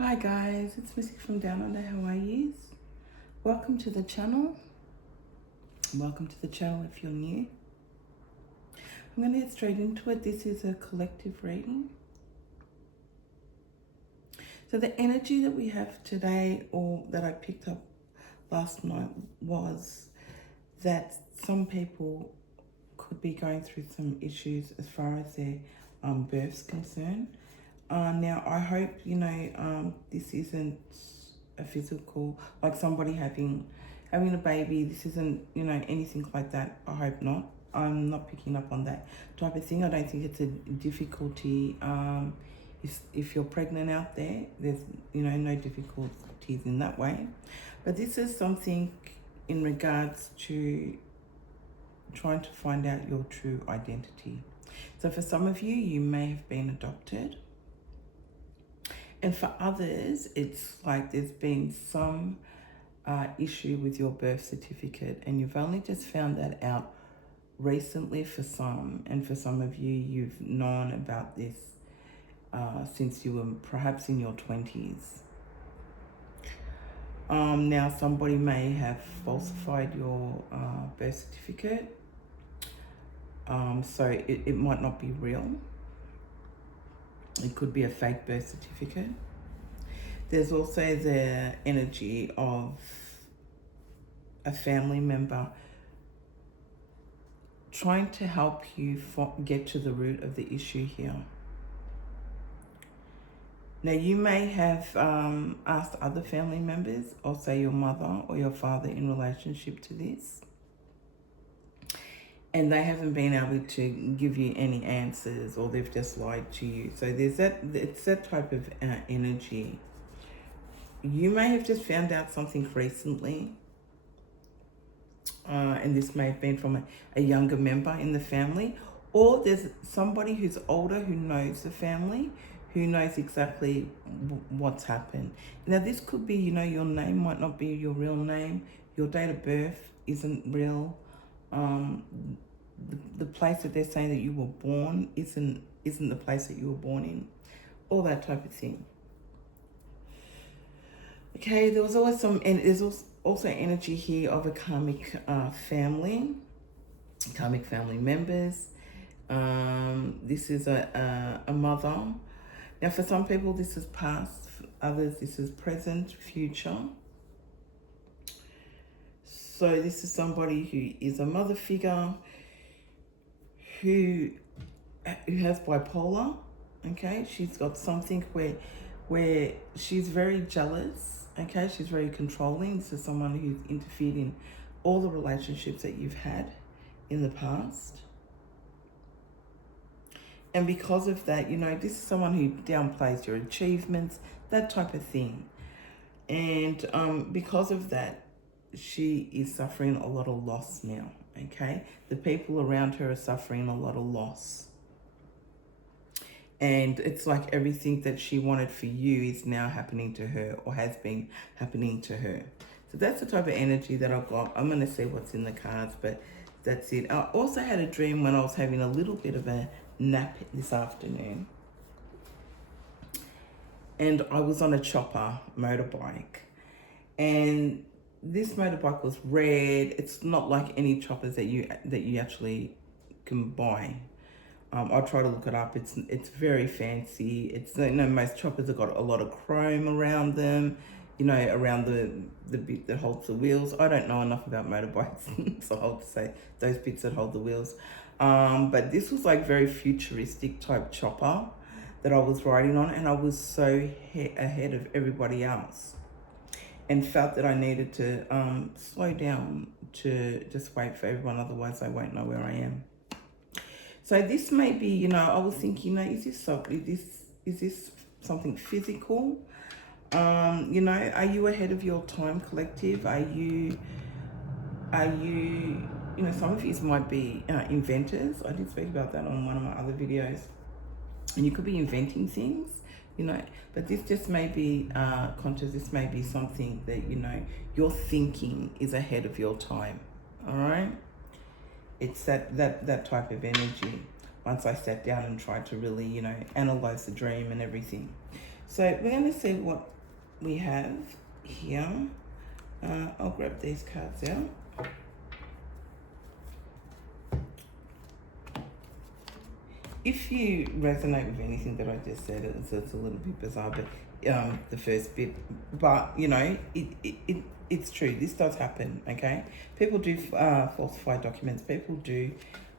Hi guys, it's Missy from Down Under. How are you? Welcome to the channel. Welcome to the channel if you're new. I'm going to get straight into it. This is a collective reading. So the energy that we have today, or that I picked up last night, was that some people could be going through some issues as far as their birth's concerned. Now, I hope, this isn't a physical, like somebody having a baby. This isn't, anything like that. I hope not. I'm not picking up on that type of thing. I don't think it's a difficulty. If you're pregnant out there, there's, no difficulties in that way. But this is something in regards to trying to find out your true identity. So for some of you, you may have been adopted. And for others, it's like there's been some issue with your birth certificate and you've only just found that out recently for some. And for some of you, you've known about this since you were perhaps in your 20s. Now, somebody may have falsified your birth certificate. So it might not be real. It could be a fake birth certificate. There's also the energy of a family member trying to help you get to the root of the issue here. Now, you may have asked other family members, or say your mother or your father, in relationship to this, and they haven't been able to give you any answers, or they've just lied to you. So there's it's that type of energy. You may have just found out something recently, and this may have been from a younger member in the family, or there's somebody who's older who knows the family, who knows exactly what's happened. Now, this could be, your name might not be your real name, your date of birth isn't real. The place that they're saying that you were born isn't the place that you were born in, all that type of thing. Okay, there was always and there's also energy here of a karmic family, karmic family members. This is a mother. Now, for some people, this is past. For others, this is present, future. So this is somebody who is a mother figure, who has bipolar. Okay, she's got something where she's very jealous. Okay, she's very controlling. This is someone who's interfered in all the relationships that you've had in the past. And because of that, this is someone who downplays your achievements, that type of thing. And because of that, she is suffering a lot of loss now, okay? The people around her are suffering a lot of loss. And it's like everything that she wanted for you is now happening to her, or has been happening to her. So that's the type of energy that I've got. I'm going to see what's in the cards, but that's it. I also had a dream when I was having a little bit of a nap this afternoon. And I was on a chopper motorbike. And this motorbike was red. It's not like any choppers that you actually can buy. I'll try to look it up. It's very fancy. It's, most choppers have got a lot of chrome around them, around the bit that holds the wheels. I don't know enough about motorbikes, so I'll say those bits that hold the wheels. But this was like very futuristic type chopper that I was riding on, and I was so ahead of everybody else, and felt that I needed to slow down to just wait for everyone, otherwise I won't know where I am. So this may be, I was thinking, is this something physical? Are you ahead of your time, collective? Are you, some of you might be inventors. I did speak about that on one of my other videos. And you could be inventing things, but this just may be conscious. This may be something that, your thinking is ahead of your time, all right? It's that type of energy. Once I sat down and tried to really, analyze the dream and everything. So we're going to see what we have here. I'll grab these cards out. If you resonate with anything that I just said, it's a little bit bizarre, but the first bit, but you know, it's true. This does happen, okay? People do falsify documents. People do,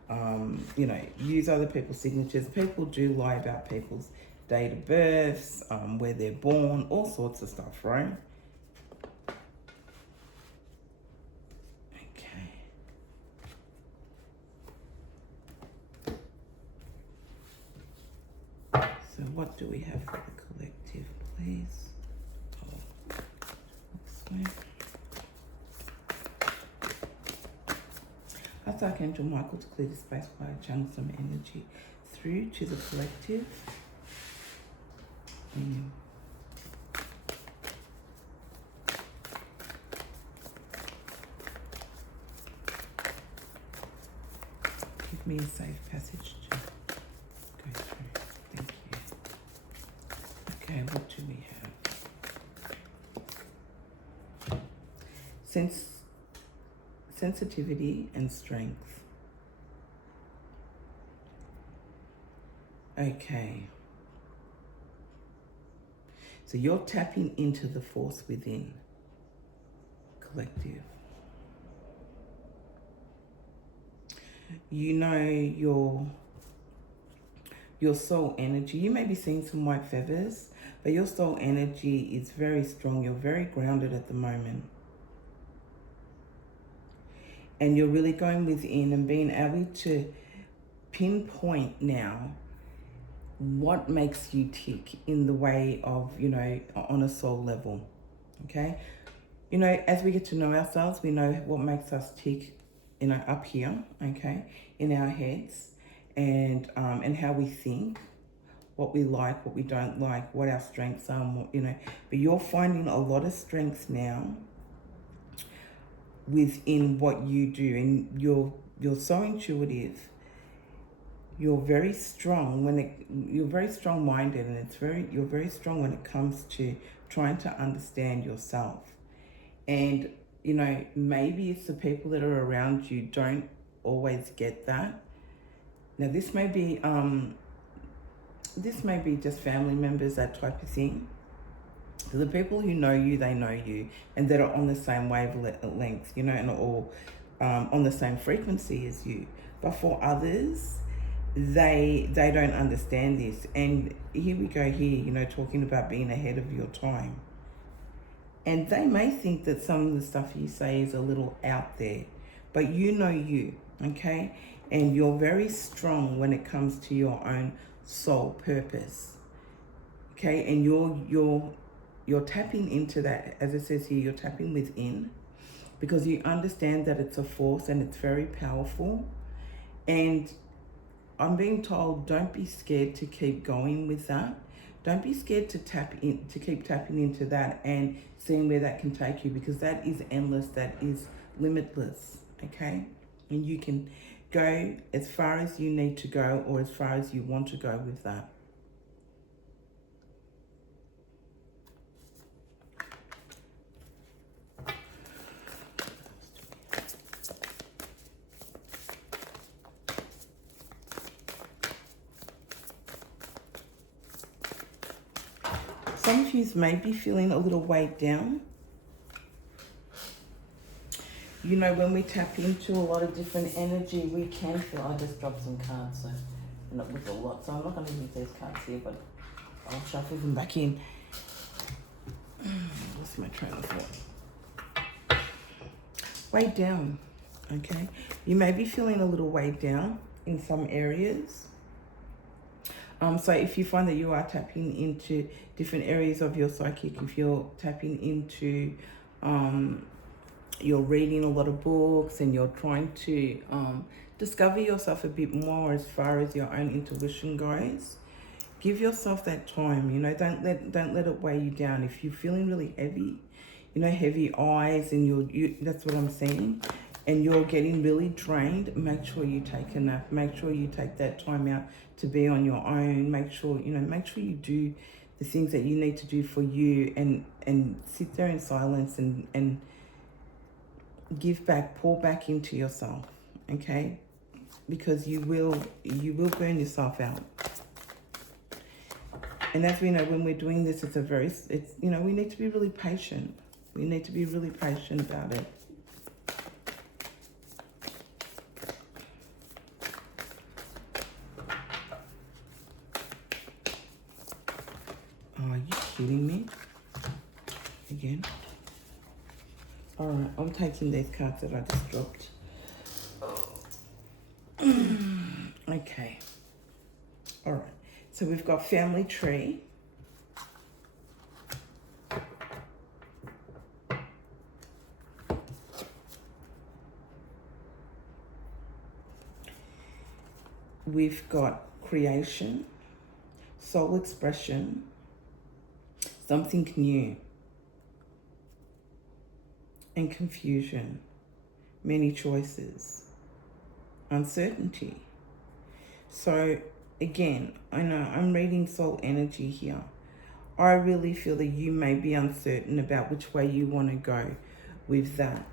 you know, use other people's signatures. People do lie about people's date of births, where they're born, all sorts of stuff, right? So what do we have for the collective, please? Oh, this way. Ask Archangel Michael to clear the space while I channel some energy through to the collective. Give me a safe passage to go through. Thank you. Okay, what do we have? Sensitivity and strength. Okay. So you're tapping into the force within, collective. You know your soul energy. You may be seeing some white feathers, but your soul energy is very strong. You're very grounded at the moment. And you're really going within and being able to pinpoint now what makes you tick in the way of, you know, on a soul level, okay? You know, as we get to know ourselves, we know what makes us tick, you know, up here, okay, in our heads, and how we think, what we like, what we don't like, what our strengths are, what, you know. But you're finding a lot of strengths now within what you do, and you're so intuitive. You're very strong you're very strong-minded, and you're very strong when it comes to trying to understand yourself. And you know, maybe it's the people that are around you don't always get that. Now this may be just family members, that type of thing. So the people who know you, they know you, and that are on the same wavelength, you know, and all on the same frequency as you. But for others, they don't understand this. And here we go here, you know, talking about being ahead of your time. And they may think that some of the stuff you say is a little out there, but you know you, okay? And you're very strong when it comes to your own soul purpose, okay? And you're tapping into that. As it says here, you're tapping within, because you understand that it's a force and it's very powerful. And I'm being told, don't be scared to keep going with that. Don't be scared to keep tapping into that and seeing where that can take you, because that is endless, that is limitless, okay? And you can go as far as you need to go, or as far as you want to go with that. Some of you may be feeling a little weighed down. You know, when we tap into a lot of different energy, we can feel... I just dropped some cards, so I'm not with a lot. So I'm not going to use those cards here, but I'll shuffle them back in. What's my train of thought? Weighed down, okay? You may be feeling a little weighed down in some areas. So if you find that you are tapping into different areas of your psychic, if you're tapping into, you're reading a lot of books and you're trying to discover yourself a bit more as far as your own intuition goes, give yourself that time. You know, don't let it weigh you down. If you're feeling really heavy, you know, heavy eyes, and that's what I'm saying, and you're getting really drained, make sure you take a nap. Make sure you take that time out to be on your own. Make sure you do the things that you need to do for you, and sit there in silence and give back, pour back into yourself, okay? Because you will burn yourself out. And as we know, when we're doing this, it's you know, we need to be really patient. We need to be really patient about it. Oh, are you kidding me? Again? Alright, I'm taking these cards that I just dropped. Okay. Alright. So we've got family tree. We've got creation, soul expression, something new, and confusion, many choices, uncertainty. So again, I know I'm reading soul energy here. I really feel that you may be uncertain about which way you want to go with that.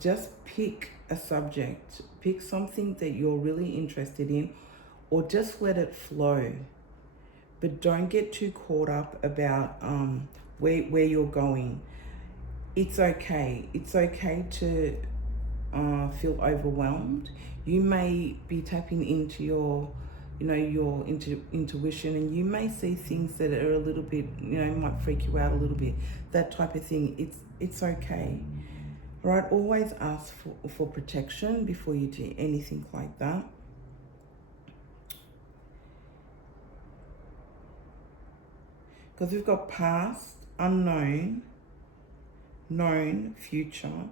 Just pick a subject, pick something that you're really interested in, or just let it flow. But don't get too caught up about where you're going. It's okay. It's okay to feel overwhelmed. You may be tapping into your intuition, and you may see things that are a little bit, might freak you out a little bit. That type of thing. It's okay. Right? Always ask for protection before you do anything like that. Because we've got past, unknown, known, future.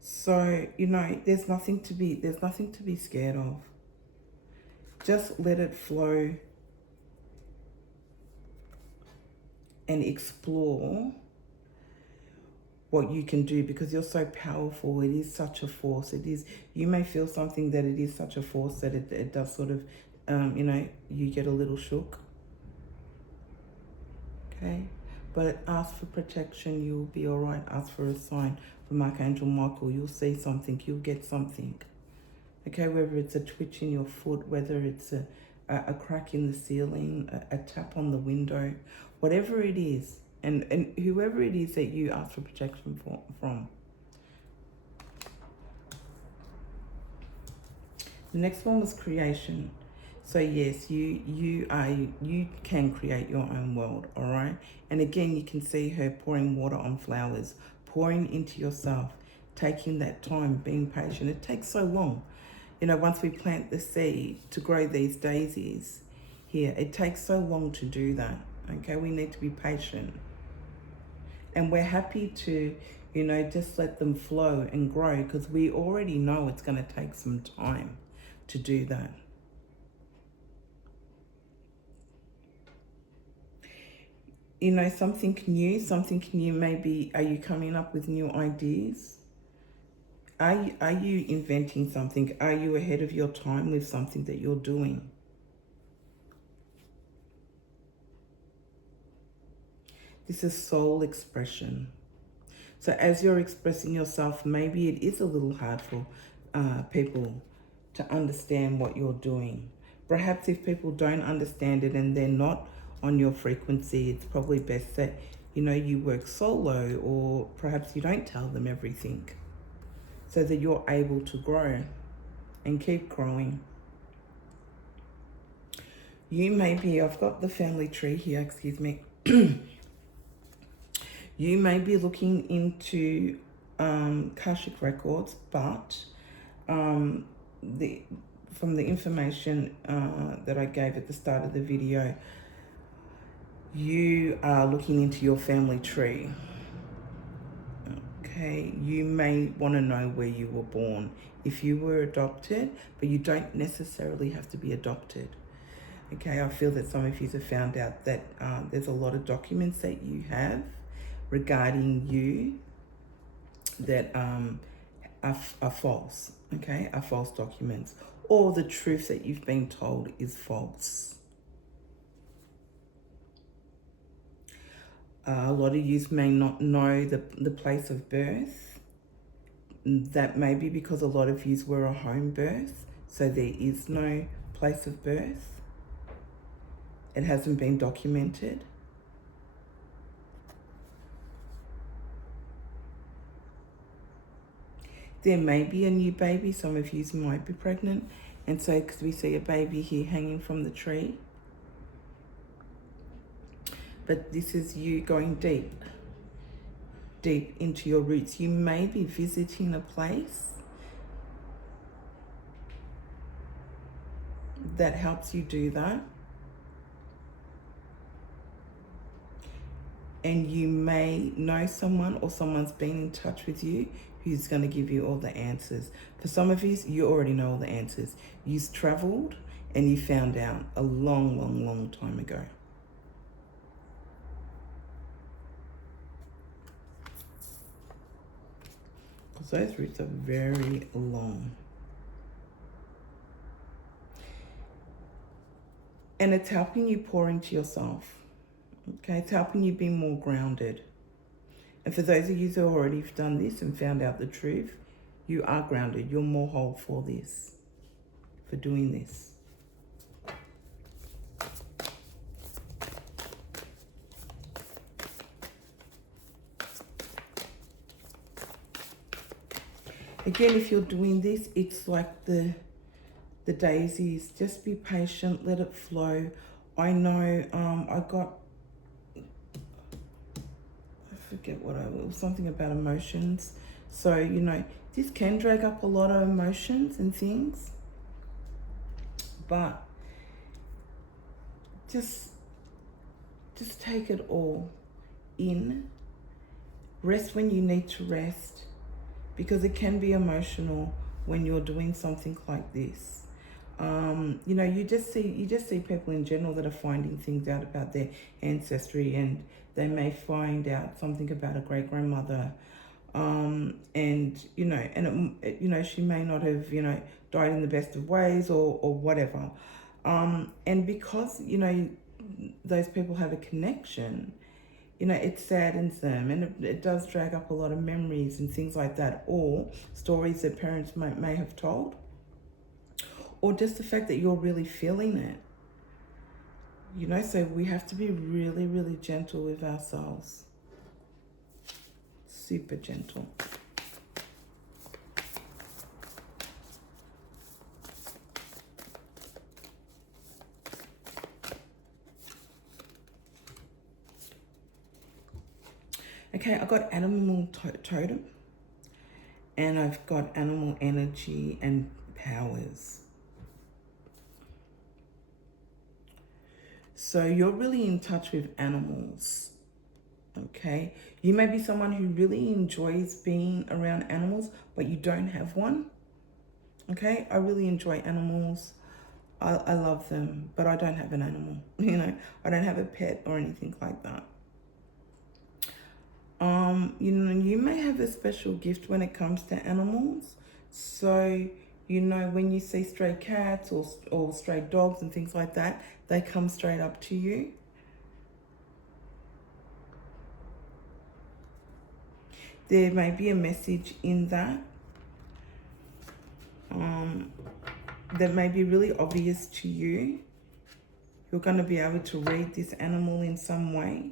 So, there's nothing to be scared of. Just let it flow and explore what you can do, because you're so powerful. It is such a force. It is, you may feel something that it is such a force that it does sort of, you get a little shook. Okay? But ask for protection, you'll be all right. Ask for a sign from Archangel Michael. You'll see something, you'll get something. Okay, whether it's a twitch in your foot, whether it's a crack in the ceiling, a tap on the window, whatever it is, and whoever it is that you ask for protection from. The next one was creation. So yes, you can create your own world, all right? And again, you can see her pouring water on flowers, pouring into yourself, taking that time, being patient. It takes so long. Once we plant the seed to grow these daisies here, it takes so long to do that, okay? We need to be patient. And we're happy to, just let them flow and grow, because we already know it's going to take some time to do that. Something new, maybe, are you coming up with new ideas? Are you inventing something? Are you ahead of your time with something that you're doing? This is soul expression. So as you're expressing yourself, maybe it is a little hard for people to understand what you're doing. Perhaps if people don't understand it and they're not on your frequency, it's probably best that, you work solo, or perhaps you don't tell them everything, so that you're able to grow and keep growing. You may be, I've got the family tree here, excuse me. You may be looking into Akashic records, but from the information that I gave at the start of the video, you are looking into your family tree. Okay, you may want to know where you were born, if you were adopted, but you don't necessarily have to be adopted. Okay, I feel that some of you have found out that there's a lot of documents that you have regarding you that are false, okay, are false documents, or the truth that you've been told is false. A lot of you may not know the place of birth. That may be because a lot of you were a home birth, so there is no place of birth. It hasn't been documented. There may be a new baby. Some of you might be pregnant. And so, because we see a baby here hanging from the tree. But this is you going deep into your roots. You may be visiting a place that helps you do that. And you may know someone, or someone's been in touch with you who's going to give you all the answers. For some of you already know all the answers. You've traveled and you found out a long time ago. Because those roots are very long. And it's helping you pour into yourself. Okay, it's helping you be more grounded. And for those of you who already have done this and found out the truth, you are grounded. You're more whole for this, for doing this. Again, if you're doing this, it's like the daisies. Just be patient, let it flow. I know I forget what it was, something about emotions. So, you know, this can drag up a lot of emotions and things. But just take it all in. Rest when you need to rest, because it can be emotional when you're doing something like this. You know, you just see people in general that are finding things out about their ancestry, and they may find out something about a great grandmother, and you know, and you know, she may not have, you know, died in the best of ways or whatever, and because, you know, those people have a connection, you know, it saddens them, and it does drag up a lot of memories and things like that, or stories that parents may have told, or just the fact that you're really feeling it. You know, so we have to be really gentle with ourselves. Super gentle. Okay, I got animal totem, and I've got animal energy and powers. So you're really in touch with animals, okay? You may be someone who really enjoys being around animals, but you don't have one, okay? I really enjoy animals. I love them, but I don't have an animal, you know? I don't have a pet or anything like that. You know, you may have a special gift when it comes to animals. So, you know, when you see stray cats or stray dogs and things like that, they come straight up to you. There may be a message in that that may be really obvious to you. You're going to be able to read this animal in some way.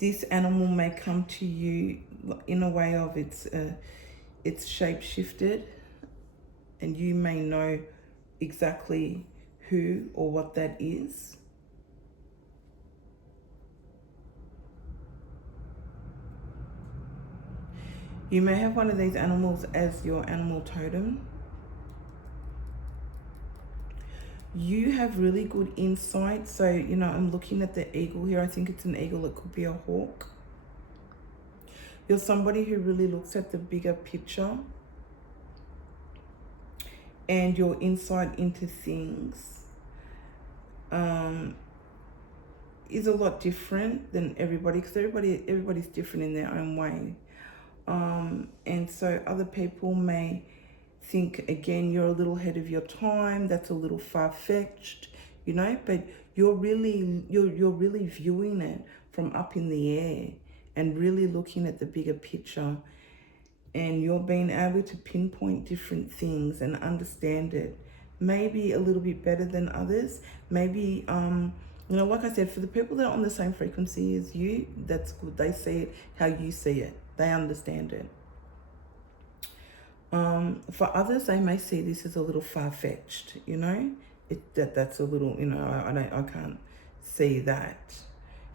This animal may come to you in a way of it's shape shifted, and you may know exactly who or what that is. You may have one of these animals as your animal totem. You have really good insight. So, you know, I'm looking at the eagle here. I think it's an eagle. It could be a hawk. You're somebody who really looks at the bigger picture, and your insight into things is a lot different than everybody, because everybody's different in their own way. And so other people may think, again, you're a little ahead of your time, that's a little far-fetched, you know, but you're really viewing it from up in the air and really looking at the bigger picture, and you're being able to pinpoint different things and understand it maybe a little bit better than others. Maybe you know, like I said, for the people that are on the same frequency as you, that's good. They see it how you see it, they understand it. For others, they may see this as a little far-fetched, you know, that's a little, you know, I can't see that,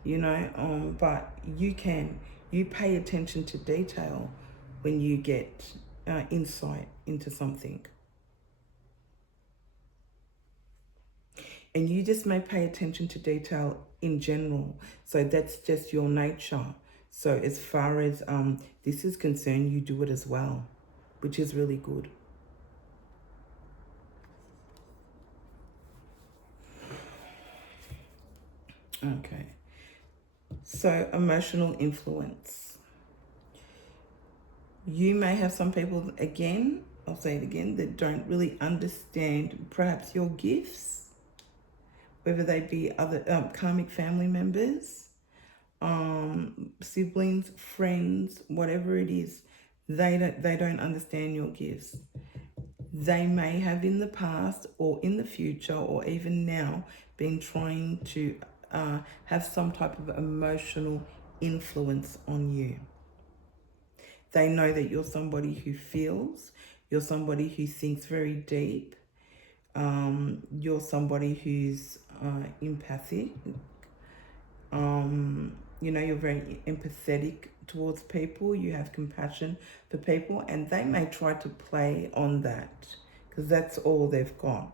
you know, but you pay attention to detail when you get insight into something. And you just may pay attention to detail in general. So that's just your nature. So as far as this is concerned, you do it as well, which is really good. Okay. So emotional influence. You may have some people, again, I'll say it again, that don't really understand perhaps your gifts, whether they be other karmic family members, siblings, friends, whatever it is. They don't understand your gifts. They may have in the past or in the future or even now been trying to have some type of emotional influence on you. They know that you're somebody who feels, you're somebody who thinks very deep, you're somebody who's empathic, you know, you're very empathetic towards people, you have compassion for people, and they may try to play on that because that's all they've got.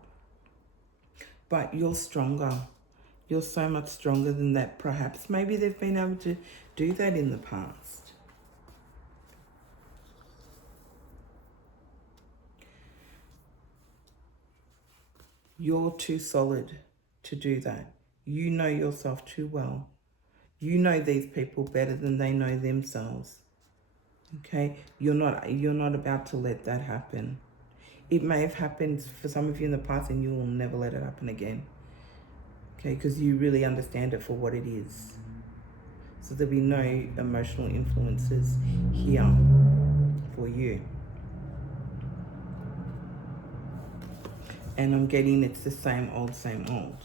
But you're stronger. You're so much stronger than that, perhaps. Maybe they've been able to do that in the past. You're too solid to do that. You know yourself too well. You know these people better than they know themselves. Okay? You're not about to let that happen. It may have happened for some of you in the past and you will never let it happen again. Okay? Because you really understand it for what it is. So there'll be no emotional influences here for you. And I'm getting it's the same old, same old.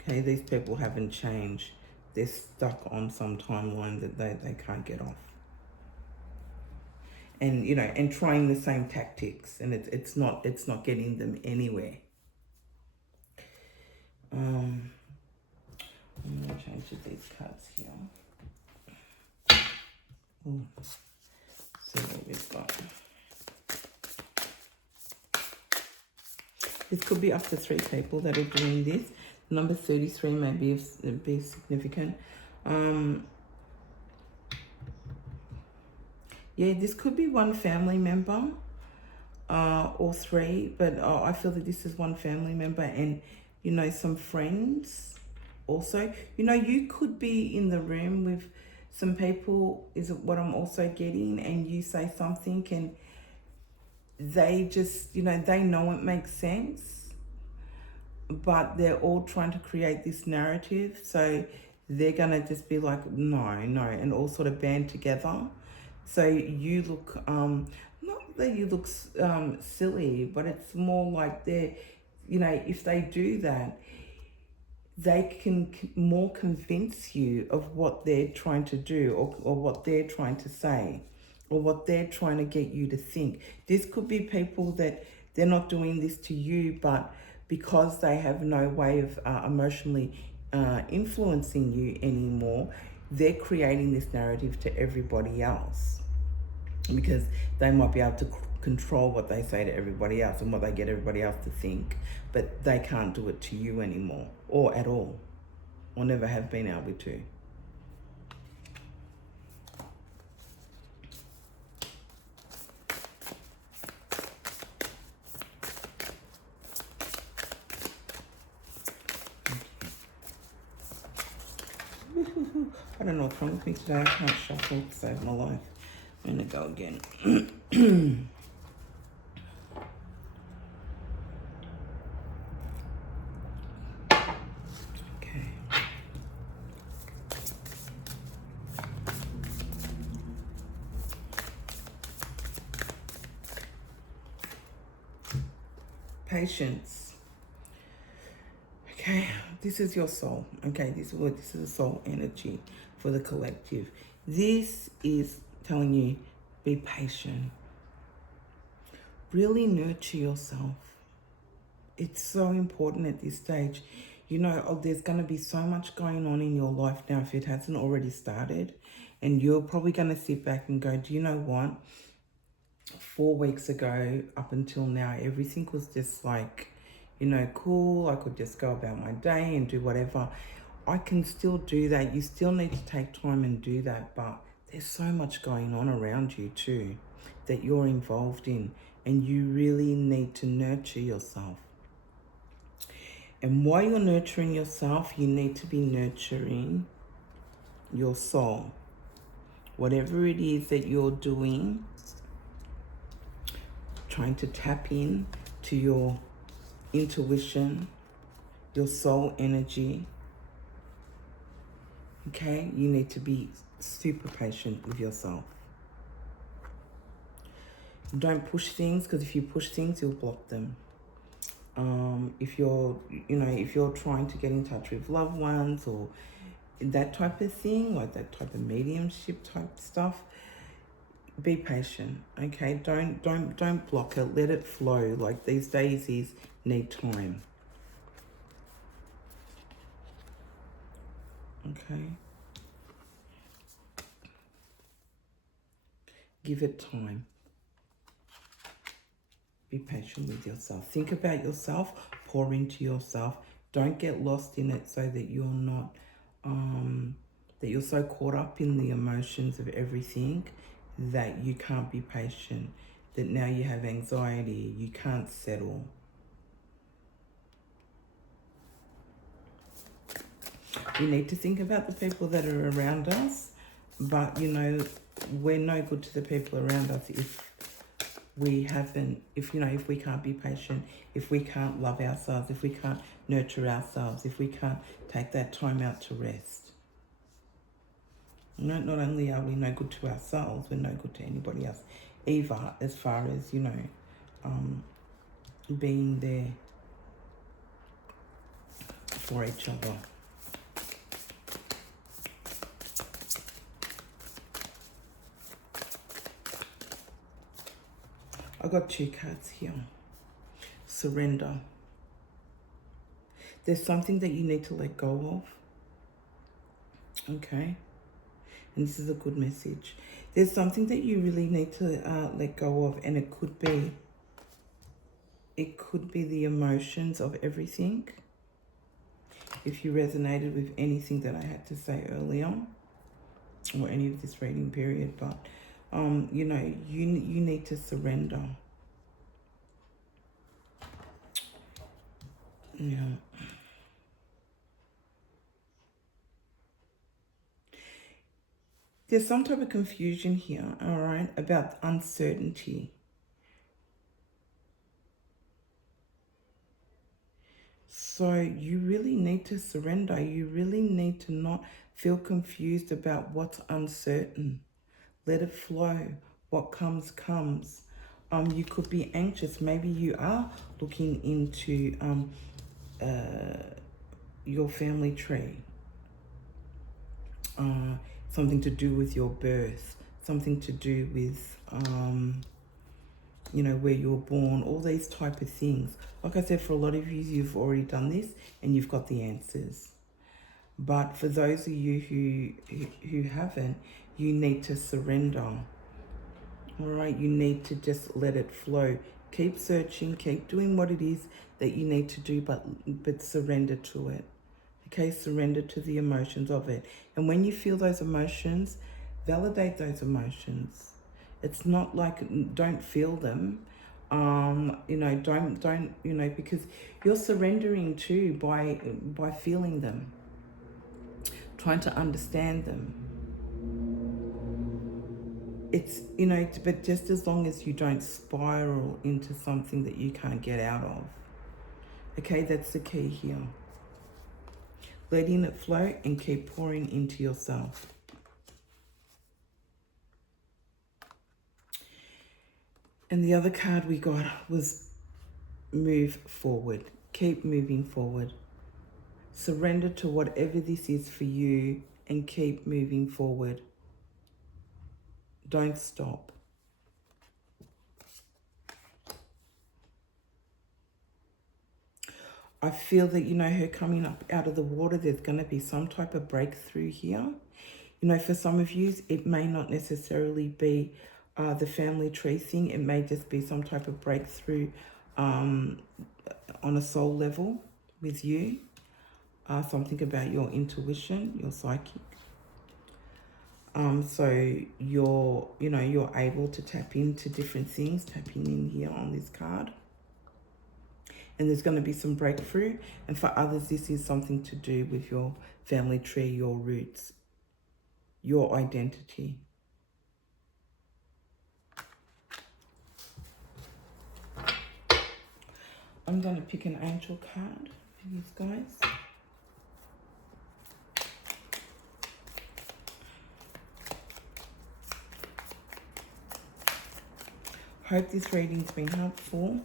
Okay, these people haven't changed. They're stuck on some timeline that they can't get off. And, you know, and trying the same tactics, and it's not getting them anywhere. I'm going to change these cards here. Ooh. See what we've got. This could be up to 3 people that are doing this. Number 33 may be significant. Yeah, this could be one family member or 3, but I feel that this is one family member and, you know, some friends also. You know, you could be in the room with some people, is what I'm also getting, and you say something and they just, you know, they know it makes sense, but they're all trying to create this narrative. So they're going to just be like, no, and all sort of band together. So you look, not that you look silly, but it's more like they're, you know, if they do that, they can more convince you of what they're trying to do or what they're trying to say or what they're trying to get you to think. This could be people that they're not doing this to you, but because they have no way of emotionally influencing you anymore, they're creating this narrative to everybody else because they might be able to control what they say to everybody else and what they get everybody else to think, but they can't do it to you anymore or at all, or never have been able to. I don't know what's wrong with me today. I can't shuffle to save my life. gonna go again. Okay. Patience. Okay, this is your soul. Okay, this is the soul energy for the collective. This is telling you, be patient. Really nurture yourself. It's so important at this stage. You know, there's going to be so much going on in your life now if it hasn't already started. And you're probably going to sit back and go, do you know what? 4 weeks ago, up until now, everything was just like, you know, cool. I could just go about my day and do whatever. I can still do that. You still need to take time and do that. But there's so much going on around you too that you're involved in. And you really need to nurture yourself. And while you're nurturing yourself, you need to be nurturing your soul. Whatever it is that you're doing, trying to tap in to your intuition, your soul energy. Okay, you need to be super patient with yourself. Don't push things, because if you push things, you'll block them. If you're trying to get in touch with loved ones or that type of thing, like that type of mediumship type stuff, be patient. Okay, don't block it. Let it flow. Like these daisies need time. Okay, give it time. Be patient with yourself. Think about yourself. Pour into yourself. Don't get lost in it so that you're not, that you're so caught up in the emotions of everything that you can't be patient, that now you have anxiety, you can't settle. We need to think about the people that are around us, but you know, we're no good to the people around us if we can't be patient, if we can't love ourselves, if we can't nurture ourselves, if we can't take that time out to rest. Not only are we no good to ourselves, we're no good to anybody else either, as far as, you know, being there for each other. I got 2 cards here. Surrender. There's something that you need to let go of. Okay. And this is a good message. There's something that you really need to let go of, and it could be the emotions of everything. If you resonated with anything that I had to say earlier, or any of this reading period, but you know, you need to surrender. Yeah. There's some type of confusion here, all right, about uncertainty. So you really need to surrender. You really need to not feel confused about what's uncertain. Let it flow. What comes, comes. You could be anxious. Maybe you are looking into your family tree. Something to do with your birth. Something to do with, you know, where you were born. All these type of things. Like I said, for a lot of you, you've already done this and you've got the answers. But for those of you who haven't, you need to surrender. All right, you need to just let it flow. Keep searching, keep doing what it is that you need to do, but surrender to it. Okay, surrender to the emotions of it. And when you feel those emotions, validate those emotions. It's not like don't feel them. You know, don't you know, because you're surrendering too by feeling them, trying to understand them. it's, but just as long as you don't spiral into something that you can't get out of. Okay, that's the key here. Letting it flow and keep pouring into yourself. And the other card we got was move forward. Keep moving forward. Surrender to whatever this is for you and keep moving forward. Don't stop. I feel that, her coming up out of the water, there's going to be some type of breakthrough here. For some of you, it may not necessarily be the family tree thing. It may just be some type of breakthrough on a soul level with you. Something about your intuition, your psychic. So you're able to tap into different things, tapping in here on this card. And there's going to be some breakthrough. And for others, this is something to do with your family tree, your roots, your identity. I'm going to pick an angel card for you guys. Hope this reading's been helpful.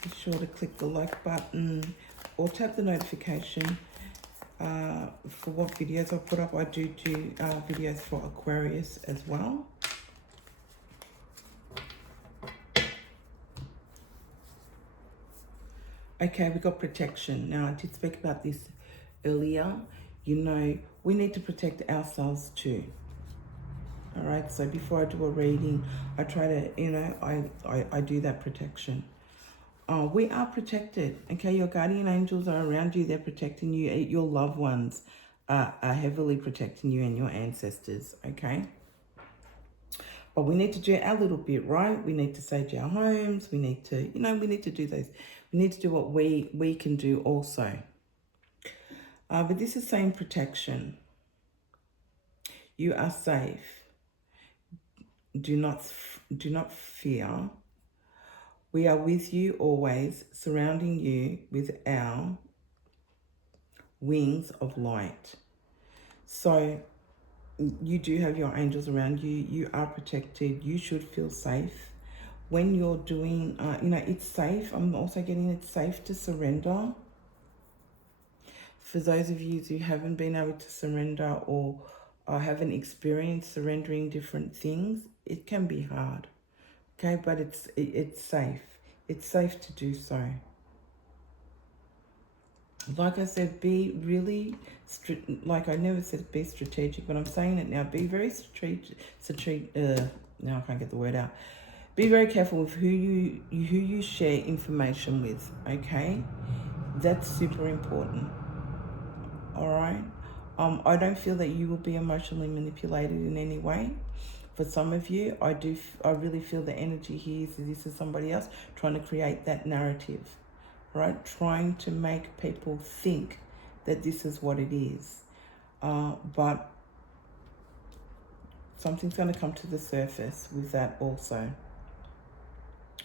Be sure to click the like button or tap the notification for what videos I put up. I do videos for Aquarius as well. Okay, we got protection. Now, I did speak about this earlier. We need to protect ourselves too. All right, so before I do a reading, I try to, I do that protection. We are protected, okay? Your guardian angels are around you. They're protecting you. Your loved ones are heavily protecting you and your ancestors, okay? But we need to do our little bit, right? We need to sage our homes. We need to, we need to do those. We need to do what we can do also. But this is saying protection. You are safe. Do not fear. We are with you always, surrounding you with our wings of light. So you do have your angels around you. You are protected. You should feel safe. When you're doing, it's safe. I'm also getting it's safe to surrender. For those of you who haven't been able to surrender or haven't experienced surrendering different things, it can be hard. Okay, but it's safe. It's safe to do so. Like I said, be really, like I never said be strategic, but I'm saying it now. Be very strategic. Now I can't get the word out. Be very careful with who you share information with, okay? That's super important, all right? I don't feel that you will be emotionally manipulated in any way. For some of you, I really feel the energy here is this is somebody else trying to create that narrative, right? Trying to make people think that this is what it is. But something's going to come to the surface with that also,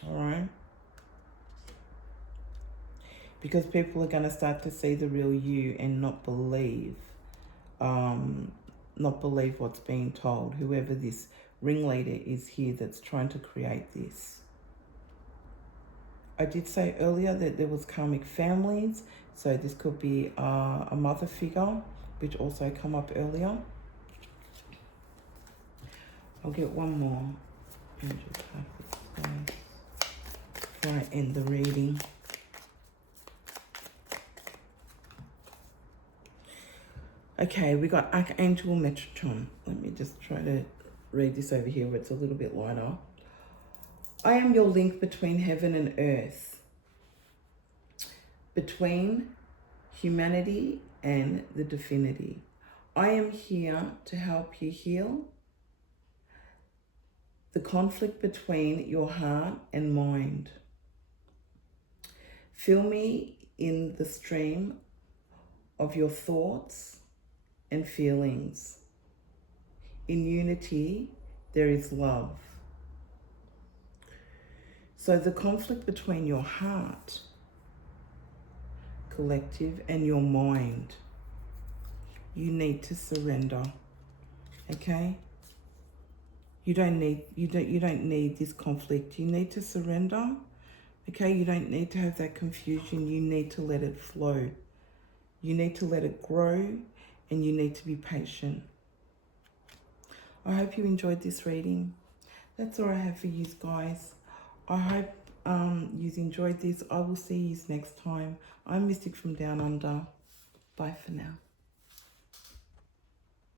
all right? Because people are going to start to see the real you and not believe what's being told, whoever this ringleader is here that's trying to create this. I did say earlier that there was karmic families, so this could be a mother figure, which also come up earlier. I'll get one more angel card for this guys before I end the reading. Okay, we got Archangel Metatron. Let me just try to read this over here where it's a little bit lighter. I am your link between heaven and earth, between humanity and the divinity. I am here to help you heal the conflict between your heart and mind. Feel me in the stream of your thoughts and feelings. In unity, there is love. So the conflict between your heart, collective, and your mind, you need to surrender. Okay? You don't need this conflict. You need to surrender. Okay? You don't need to have that confusion. You need to let it flow. You need to let it grow, and you need to be patient. I hope you enjoyed this reading. That's all I have for you guys. I hope you enjoyed this. I will see you next time. I'm Mystic from Down Under. Bye for now.